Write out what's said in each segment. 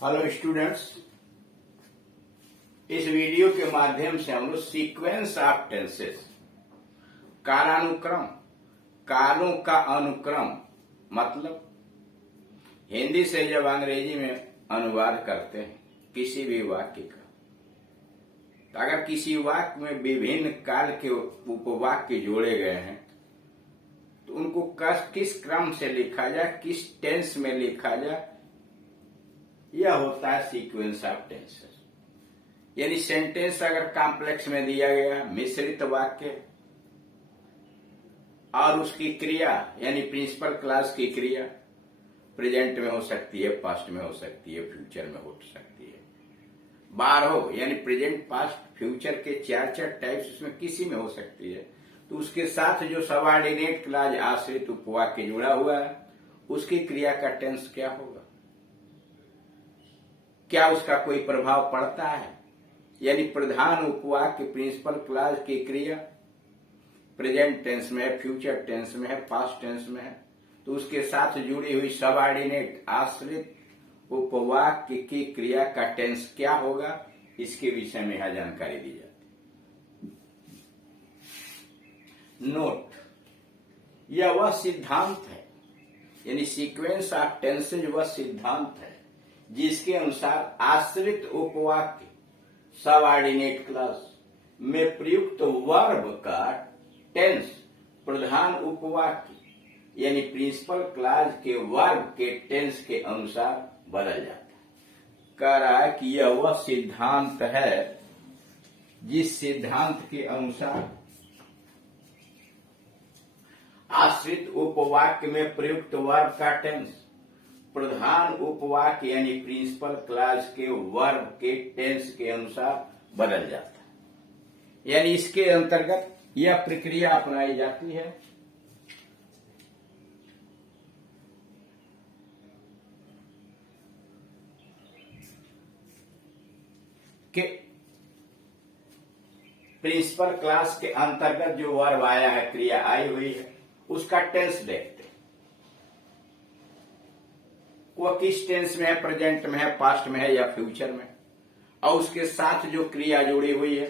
Hello students, इस video के माध्यम से हम लोग सीक्वेंस ऑफ टेंसेस, कालानुक्रम, कालों का अनुक्रम, मतलब हिंदी से जब अंग्रेजी में अनुवाद करते हैं किसी भी वाक्य का, तो अगर किसी वाक्य में विभिन्न काल के उपवाक्य जोड़े गए हैं तो उनको किस क्रम से लिखा जाए, किस टेंस में लिखा जाए, यह होता है सीक्वेंस ऑफ टेंसेस। यानी सेंटेंस अगर कॉम्प्लेक्स में दिया गया, मिश्रित वाक्य और उसकी क्रिया यानी प्रिंसिपल क्लास की क्रिया प्रेजेंट में हो सकती है, पास्ट में हो सकती है, फ्यूचर में हो सकती है। 12 यानी प्रेजेंट, पास्ट, फ्यूचर के चार टाइप्स उसमें किसी में हो सकती है। तो उसके साथ जो सबऑर्डिनेट क्लॉज आश्रित उपवाक्य जुड़ा हुआ है उसकी क्रिया का टेंस क्या होगा, क्या उसका कोई प्रभाव पड़ता है। यानी प्रधान उपवाक्य प्रिंसिपल क्लॉज की क्रिया प्रेजेंट टेंस में है, फ्यूचर टेंस में है, पास्ट टेंस में है, तो उसके साथ जुड़ी हुई सबऑर्डिनेट आश्रित उपवाक्य की क्रिया का टेंस क्या होगा, इसके विषय में यहां जानकारी दी जाती है। नोट, यह वह सिद्धांत है, यानी सीक्वेंस ऑफ टेंसेज वह सिद्धांत है जिसके अनुसार आश्रित उपवाक्य सबऑर्डिनेट क्लॉज में प्रयुक्त वर्ब का टेंस प्रधान उपवाक्य यानी प्रिंसिपल क्लॉज के वर्ब के टेंस के अनुसार बदल जाता है। कह रहा है कि यह वह सिद्धांत है जिस सिद्धांत के अनुसार आश्रित उपवाक्य में प्रयुक्त वर्ब का टेंस प्रधान उपवाक्य यानी प्रिंसिपल क्लॉज के वर्ब के टेंस के अनुसार बदल जाता है। यानी इसके अंतर्गत यह प्रक्रिया अपनाई जाती है कि प्रिंसिपल क्लॉज के अंतर्गत जो वर्ब आया है, क्रिया आई हुई है, उसका टेंस देखते हैं। वह किस टेंस में है, प्रेजेंट में है, पास्ट में है या फ्यूचर में, और उसके साथ जो क्रिया जुड़ी हुई है,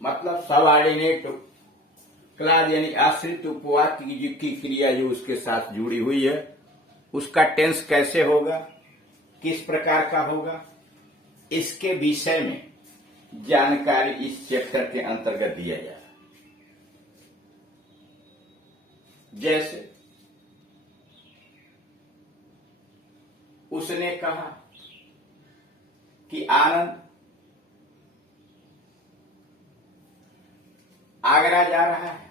मतलब सबऑर्डिनेट क्लॉज यानी आश्रित उपवाक्य की क्रिया जो उसके साथ जुड़ी हुई है, उसका टेंस कैसे होगा, किस प्रकार का होगा, इसके विषय में जानकारी इस चैप्टर के अंतर्गत दिया जा रहा है। जैसे उसने कहा कि आनंद आगरा जा रहा है,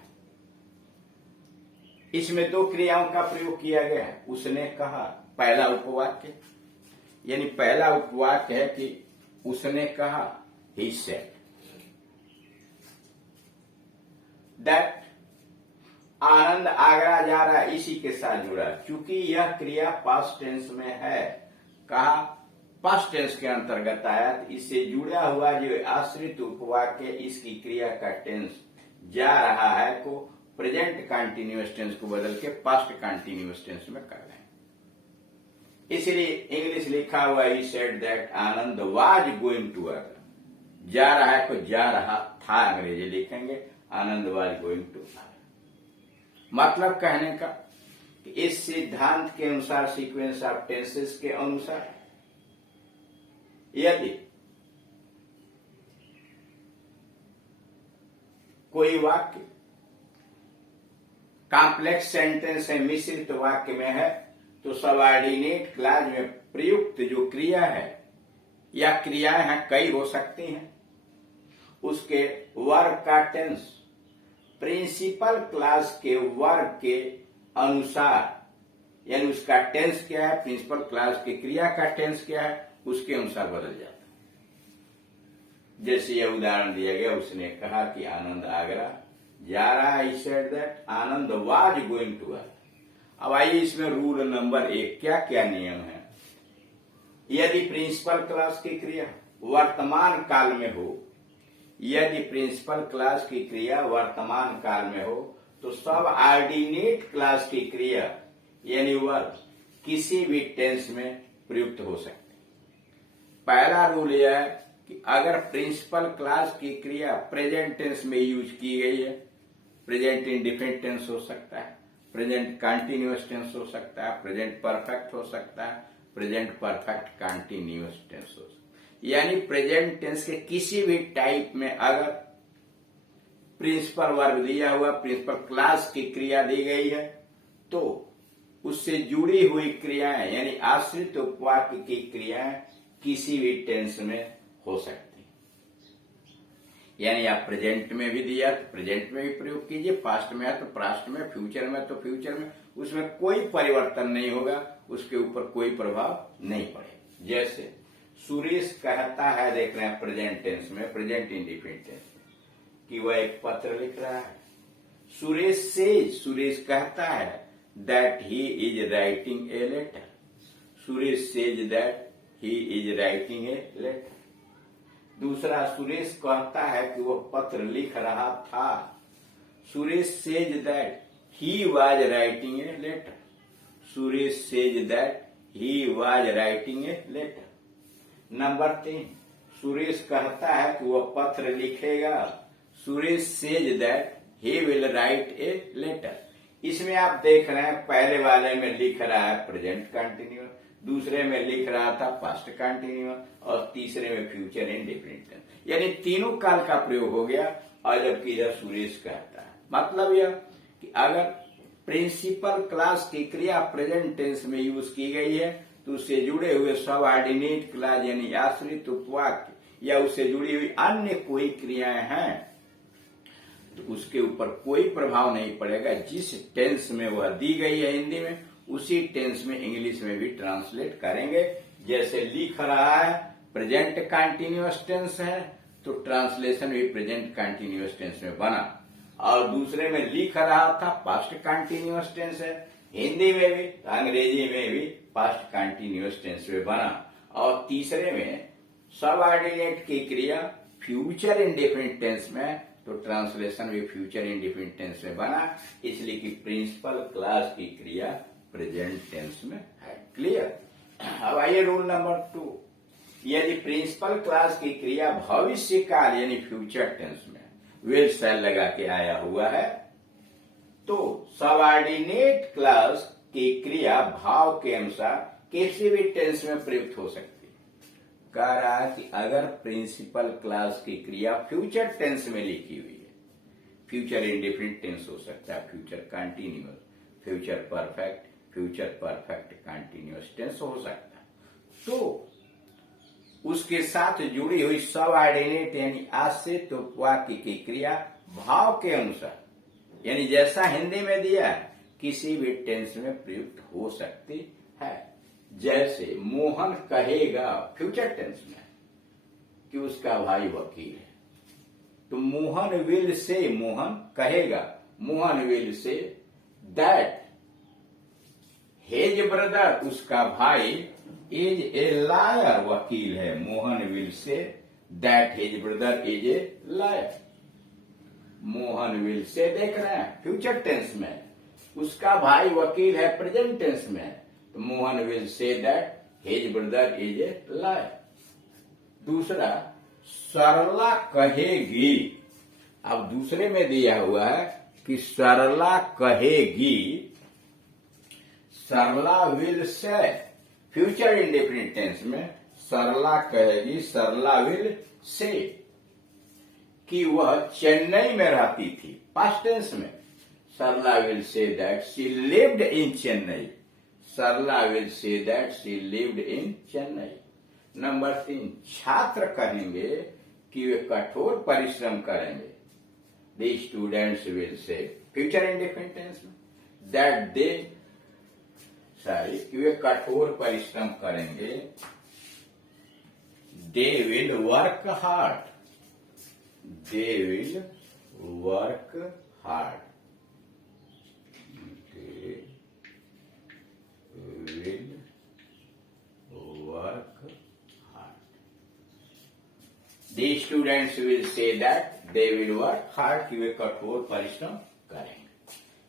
इसमें दो क्रियाओं का प्रयोग किया गया है। उसने कहा पहला उपवाक्य, यानी पहला उपवाक्य है कि उसने कहा, ही सेड दैट आनंद आगरा जा रहा है, इसी के साथ जुड़ा। चूंकि यह क्रिया पास्ट टेंस में है, कहा पास्ट टेंस के अंतर्गत आया, तो इससे जुड़ा हुआ जो आश्रित उपवाक्य इसकी क्रिया का टेंस जा रहा है को प्रेजेंट कंटीन्यूअस टेंस को बदल के पास्ट कंटीन्यूअस टेंस में कर रहे हैं। इसलिए इंग्लिश लिखा हुआ he said that Anand was going to Agra, जा रहा है को जा रहा था अंग्रेजी लिखेंगे, Anand was going to Agra. मतलब कहने का कि इस सिद्धांत के अनुसार, सीक्वेंस ऑफ टेंसेस के अनुसार, यदि कोई वाक्य कॉम्प्लेक्स सेंटेंस है, मिश्रित वाक्य में है, तो सबऑर्डिनेट क्लॉज में प्रयुक्त जो क्रिया है या क्रियाएं हैं, कई हो सकती हैं, उसके वर्ब का टेंस प्रिंसिपल क्लॉज के वर्ब के अनुसार, यानी उसका टेंस क्या है, प्रिंसिपल क्लॉज की क्रिया का टेंस क्या है, उसके अनुसार बदल जाता है। जैसे यह उदाहरण दिया गया, उसने कहा कि आनंद आगरा जा रहा है, he said that Anand was going to Agra. अब आइए इसमें रूल नंबर 1, क्या क्या नियम है। यदि प्रिंसिपल क्लॉज की क्रिया वर्तमान काल में हो, यदि प्रिंसिपल क्लॉज की क्रिया वर्तमान काल में हो, तो सबऑर्डिनेट क्लॉज की क्रिया यानी वर्ब किसी भी टेंस में प्रयुक्त हो सकते हैं। पहला रूल यह है कि अगर प्रिंसिपल क्लास की क्रिया प्रेजेंट टेंस में यूज की गई है, प्रेजेंट इंडिफिनिट टेंस हो सकता है, प्रेजेंट कंटिन्यूअस टेंस हो सकता है, प्रेजेंट परफेक्ट हो सकता है, प्रेजेंट परफेक्ट कंटिन्यूअस टेंस हो सकता है। यानी प्रेजेंट टेंस के किसी भी टाइप में अगर प्रिंसिपल वर्ब दिया हुआ, प्रिंसिपल क्लास की क्रिया दी गई है, तो उससे जुड़ी हुई क्रियाएं यानी आश्रित उपवाक्य की क्रियाएं किसी भी टेंस में हो सकती। यानी आप प्रेजेंट में भी दिया तो प्रेजेंट में भी प्रयोग कीजिए, पास्ट में है तो पास्ट में, फ्यूचर में तो फ्यूचर में, उसमें कोई परिवर्तन नहीं होगा, उसके ऊपर कोई प्रभाव नहीं पड़ेगा। जैसे सुरेश कहता है, देख रहे हैं प्रेजेंट टेंस में, प्रेजेंट इंडिफिनिट टेंस में, कि वह एक पत्र लिख रहा है। सुरेश से, सुरेश कहता है that he is writing a letter. Suresh says that he is writing a letter. दूसरा, सुरेश कहता है कि वह पत्र लिख रहा था। Suresh says that he was writing a letter. Suresh says that he was writing a letter. Number 3, Suresh कहता है कि वह पत्र लिखेगा। Suresh says that he will write a letter. इसमें आप देख रहे हैं पहले वाले में लिख रहा है प्रेजेंट कंटिन्यूअस, दूसरे में लिख रहा था पास्ट कंटिन्यूअस और तीसरे में फ्यूचर इंडिफिनिट टेंस, यानी तीनों काल का प्रयोग हो गया। और जबकि इधर सुरेश कहता है, मतलब यह कि अगर प्रिंसिपल क्लास की क्रिया प्रेजेंट टेंस में यूज की गई है तो उससे जुड़े हुए सबऑर्डिनेट क्लास यानी आश्रित उपवाक्य या उससे जुड़ी हुई अन्य कोई क्रियाएं हैं तो उसके ऊपर कोई प्रभाव नहीं पड़ेगा। जिस टेंस में वह दी गई है हिंदी में, उसी टेंस में इंग्लिश में भी ट्रांसलेट करेंगे। जैसे लिख रहा है प्रेजेंट कंटिन्यूअस टेंस है तो ट्रांसलेशन भी प्रेजेंट कंटिन्यूअस टेंस में बना, और दूसरे में लिख रहा था पास्ट कंटिन्यूअस टेंस है, हिंदी में भी तो अंग्रेजी में भी पास्ट कंटिन्यूअस टेंस में बना, और तीसरे में सबऑर्डिनेट की क्रिया फ्यूचर इंडेफिनिट टेंस में तो ट्रांसलेशन भी फ्यूचर इंडेफिनिट टेंस में बना, इसलिए कि प्रिंसिपल क्लास की क्रिया प्रेजेंट टेंस में है। क्लियर? अब आइए रूल नंबर 2, यदि प्रिंसिपल क्लास की क्रिया भविष्य काल यानी फ्यूचर टेंस में विल शैल लगा के आया हुआ है तो सबऑर्डिनेट क्लास की क्रिया भाव के अनुसार किसी भी टेंस में प्रयुक्त हो सकती है। कह रहा है कि अगर प्रिंसिपल क्लास की क्रिया फ्यूचर टेंस में लिखी हुई है, फ्यूचर इंडेफिनिट टेंस हो सकता है, future continuous, future perfect, future perfect continuous tense हो सकता है, तो उसके साथ जुड़ी हुई सबऑर्डिनेट यानी आश्रित उपवाक्य की क्रिया भाव के अनुसार यानी जैसा हिंदी में दिया है किसी भी टेंस में प्रयुक्त हो सकती है। जैसे मोहन कहेगा फ्यूचर टेंस में कि उसका भाई वकील है, तो मोहन विल से, मोहन कहेगा, Mohan will say that his brother, उसका भाई, इज ए लायर, वकील है। Mohan will say that his brother is a lawyer. Mohan will say देख रहे हैं फ्यूचर टेंस में, उसका भाई वकील है प्रेजेंट टेंस में, तो Mohan will say that his brother is a lawyer. दूसरा, सरला कहेगी, अब दूसरे में दिया हुआ है कि सरला कहेगी, Sarla will say, future indefinite tense में सरला कहेगी, सरला विल से कि वह चेन्नई में रहती थी, पास्ट टेंस में Sarla will say that she lived in Chennai, Sarla will say that she lived in Chennai. Number 3, छात्र कहेंगे कि वे कठोर परिश्रम करेंगे, the students will say, future indefinite tense में दैट दे, कि वे कठोर परिश्रम करेंगे, they will work hard, they will work hard, they will work hard, the students will say that they will work hard, कि वे कठोर परिश्रम करेंगे।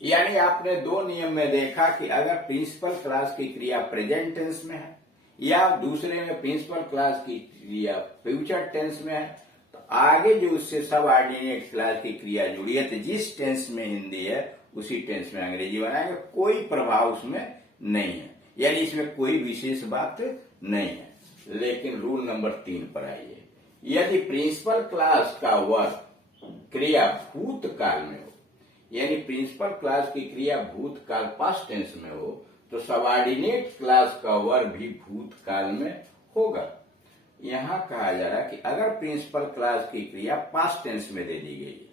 यानी आपने दो नियम में देखा कि अगर प्रिंसिपल क्लास की क्रिया प्रेजेंट टेंस में है या दूसरे में प्रिंसिपल क्लास की क्रिया फ्यूचर टेंस में है, तो आगे जो उससे सब ऑर्डिनेट क्लास की क्रिया जुड़ी है, तो जिस टेंस में हिंदी है उसी टेंस में अंग्रेजी बनाएंगे, कोई प्रभाव उसमें नहीं है, यानी इसमें कोई विशेष बात नहीं है। लेकिन रूल नंबर 3 पर आइए। यदि प्रिंसिपल क्लास का वर्ब क्रिया भूतकाल में हो, यानी प्रिंसिपल क्लास की क्रिया भूतकाल पास्ट टेंस में हो, तो सबऑर्डिनेट क्लास का वर्ब भी भूतकाल में होगा। यहां कहा जा रहा है कि अगर प्रिंसिपल क्लास की क्रिया पास्ट टेंस में दे दी गई है,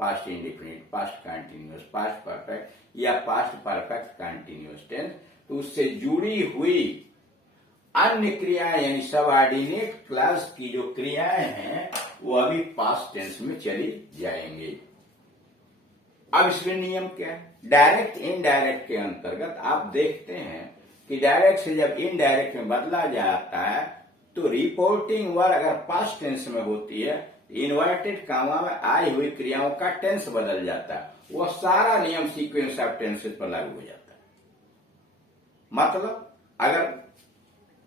past indefinite, past continuous, past perfect या पास्ट परफेक्ट कंटिन्यूअस टेंस, तो उससे जुड़ी हुई अन्य क्रियाएं यानी सबऑर्डिनेट क्लास की जो क्रियाएं हैं वो अभी पास्ट टेंस में चली जाएंगे। अब इसमें नियम क्या है? डायरेक्ट इनडायरेक्ट के अंतर्गत आप देखते हैं कि डायरेक्ट से जब इनडायरेक्ट में बदला जाता है तो रिपोर्टिंग वर्ब अगर पास्ट टेंस में होती है, इन्वर्टेड कामा में आई हुई क्रियाओं का टेंस बदल जाता है, वो सारा नियम सीक्वेंस ऑफ टेंसेस पर लागू हो जाता है। मतलब अगर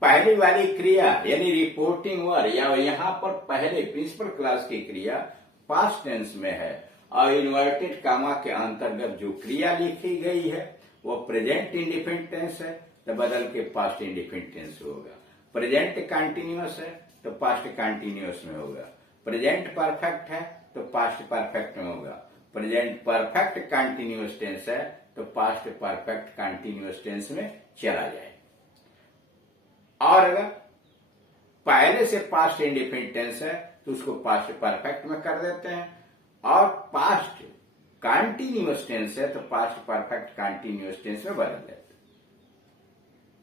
पहली वाली क्रिया यानी रिपोर्टिंग वर्ब या यहां पर पहले प्रिंसिपल क्लास की क्रिया पास्ट टेंस में है और इन्वर्टेड कामा के अंतर्गत जो क्रिया लिखी गई है वो प्रेजेंट इंडिफिनिट टेंस है, तो बदल के पास्ट इंडिफिनिट टेंस होगा। प्रेजेंट कंटिन्यूअस है तो पास्ट कंटिन्यूअस में होगा। प्रेजेंट परफेक्ट है तो पास्ट परफेक्ट में होगा। प्रेजेंट परफेक्ट कंटिन्यूअस टेंस है तो पास्ट परफेक्ट कंटिन्यूअस टेंस में चला जाए। और अगर पहले से पास्ट इंडिफिनिट टेंस है तो उसको पास्ट परफेक्ट में कर देते हैं, और पास्ट कंटिन्यूअस टेंस है तो पास्ट परफेक्ट कंटिन्यूअस टेंस में बदल देते हैं।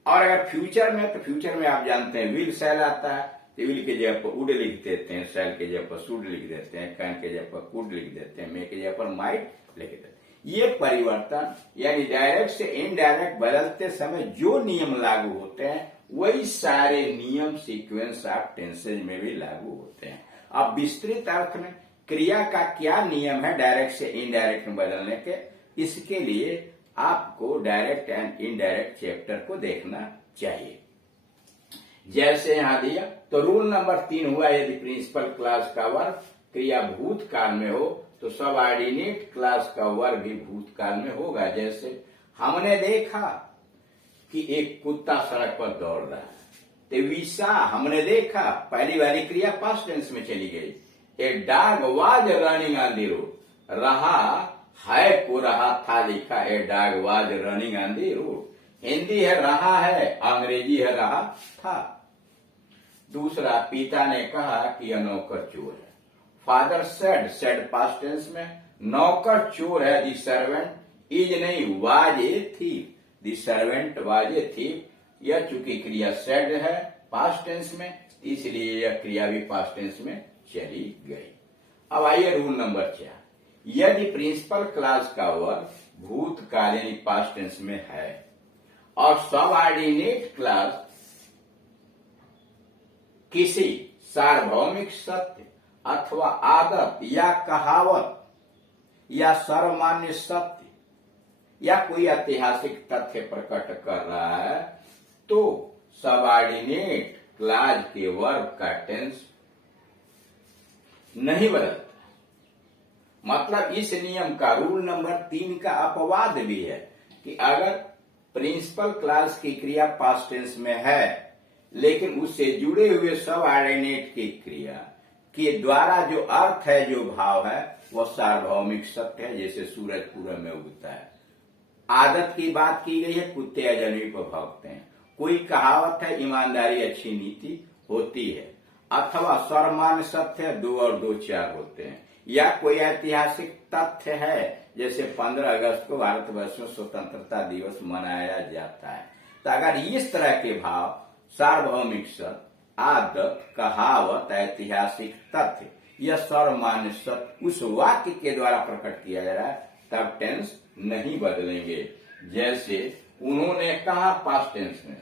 और अगर फ्यूचर में, तो फ्यूचर में आप जानते हैं विल शैल आता है, तो विल के जगह पर वुड लिख देते हैं, शैल के जगह पर शुड लिख देते हैं, कैन के जगह पर कुड लिख देते हैं, मे के जगह पर माइट लिख देते हैं। ये परिवर्तन यानी डायरेक्ट से इनडायरेक्ट बदलते समय जो नियम लागू होते हैं वही सारे नियम सीक्वेंस ऑफ टेंसेज में भी लागू होते हैं। अब विस्तृत अर्थ में क्रिया का क्या नियम है डायरेक्ट से इनडायरेक्ट में बदलने के, इसके लिए आपको डायरेक्ट एंड इनडायरेक्ट चैप्टर को देखना चाहिए। जैसे यहां दिया तो रूल नंबर 3 हुआ, यदि प्रिंसिपल क्लास का वर्ब क्रिया भूतकाल में हो तो सबऑर्डिनेट क्लास का वर्ब भी भूतकाल में होगा। जैसे हमने देखा कि एक कुत्ता सड़क पर दौड़ रहा है, तो वी सा हमने देखा, पहली वाली क्रिया पास्ट टेंस में चली गई। A dog was running on the road, रहा है को रहा था लिखा, a dog was running on the road. Hindi है रहा है, अंग्रेजी है रहा था। दूसरा, पिता ने कहा कि यह नौकर चोर है। Father said, said past tense में, नौकर चोर है। दी सर्वेंट इज नहीं was a thief, the servant was a thief. यह चूंकि क्रिया सेड है पास्ट टेंस में, इसलिए यह क्रिया भी पास्ट टेंस में चली गई। अब आइए रूल नंबर 4, यदि प्रिंसिपल क्लास का वर्ब भूतकाल यानी पास्ट टेंस में है और सबऑर्डिनेट क्लास किसी सार्वभौमिक सत्य अथवा आदत या कहावत या सर्वमान्य सत्य या कोई ऐतिहासिक तथ्य प्रकट कर रहा है, तो सबऑर्डिनेट क्लास के वर्ब का टेंस नहीं बदलता। मतलब इस नियम का रूल नंबर 3 का अपवाद भी है कि अगर प्रिंसिपल क्लास की क्रिया पास्ट टेंस में है लेकिन उससे जुड़े हुए सबऑर्डिनेट की क्रिया के द्वारा जो अर्थ है, जो भाव है, वह सार्वभौमिक सत्य है। जैसे सूरज पूरब में उगता है। आदत की बात की गई है, कुत्ते या जमीन पर भौंकते हैं। कोई कहावत है, ईमानदारी अच्छी नीति होती है। अथवा सर्वमान्य सत्य है, 2 और 2 4 होते हैं। या कोई ऐतिहासिक तथ्य है, जैसे 15 अगस्त को भारतवर्ष में स्वतंत्रता दिवस मनाया जाता है। तो अगर इस तरह के भाव सार्वभौमिक सत्य, आदत, कहावत, ऐतिहासिक तथ्य या सर्वमान्य सत्य उस वाक्य के द्वारा प्रकट किया जा रहा है, तब टेंस नहीं बदलेंगे। जैसे उन्होंने कहा पास्ट टेंस में,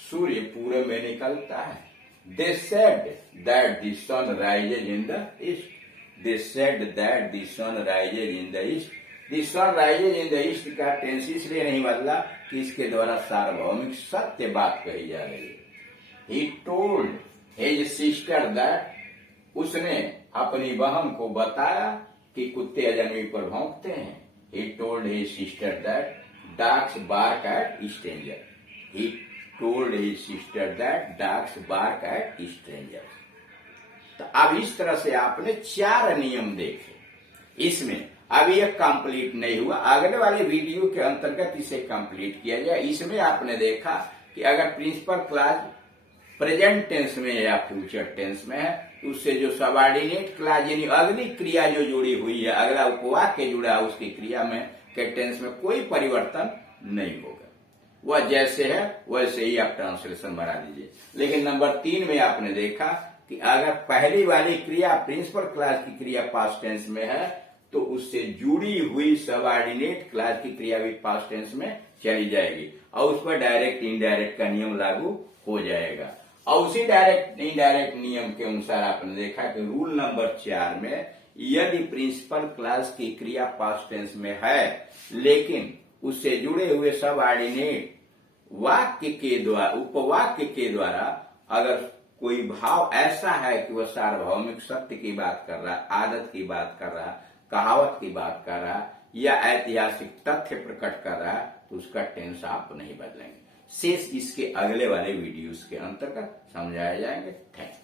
सूर्य पूरब में निकलता है। They said that the sun rises in the east. They said that the sun rises in the east. The sun rises in the east का टेंस इसलिए नहीं बदला कि इसके द्वारा सार्वभौमिक सत्य बात कही जा रही है। ही टोल्ड हिज सिस्टर दैट, उसने अपनी बहन को बताया कि कुत्ते अजनबी पर भौंकते हैं। He told his sister that dogs bark at stranger, he told his sister that dogs bark at stranger. तो अब इस तरह से आपने 4 नियम देखे। इसमें अभी यह कंप्लीट नहीं हुआ, अगले वाले वीडियो के अंतर्गत इसे कंप्लीट किया जाए। इसमें आपने देखा कि अगर प्रिंसिपल क्लास प्रेजेंट टेंस में या फ्यूचर टेंस में है, तो उससे जो सबऑर्डिनेट क्लास यानी अगली क्रिया जो जुड़ी हुई है, अगला उपवाक्य जुड़ा है, उसकी क्रिया में के टेंस में कोई परिवर्तन नहीं होगा, वह जैसे है वैसे ही आप ट्रांसलेशन बना दीजिए। लेकिन नंबर 3 में आपने देखा कि अगर पहली वाली क्रिया प्रिंसिपल क्लास की क्रिया पास्ट टेंस में है, तो उससे जुड़ी हुई सबऑर्डिनेट क्लास की क्रिया भी पास्ट टेंस में चली जाएगी और उस पर डायरेक्ट इनडायरेक्ट का नियम लागू हो जाएगा। और उसी डायरेक्ट इनडायरेक्ट नियम के अनुसार आपने देखा कि रूल नंबर 4 में यदि प्रिंसिपल क्लास की क्रिया पास्ट टेंस में है, लेकिन उससे जुड़े हुए सबऑर्डिनेट वाक्य के द्वारा, उपवाक्य के द्वारा अगर कोई भाव ऐसा है कि वह सार्वभौमिक सत्य की बात कर रहा, आदत की बात कर रहा, कहावत की बात कर रहा या ऐतिहासिक तथ्य प्रकट कर रहा है, तो उसका टेंस आप नहीं बदलेंगे। शेष इसके अगले वाले वीडियोस के अंतर्गत समझाए जाएंगे। Thank you.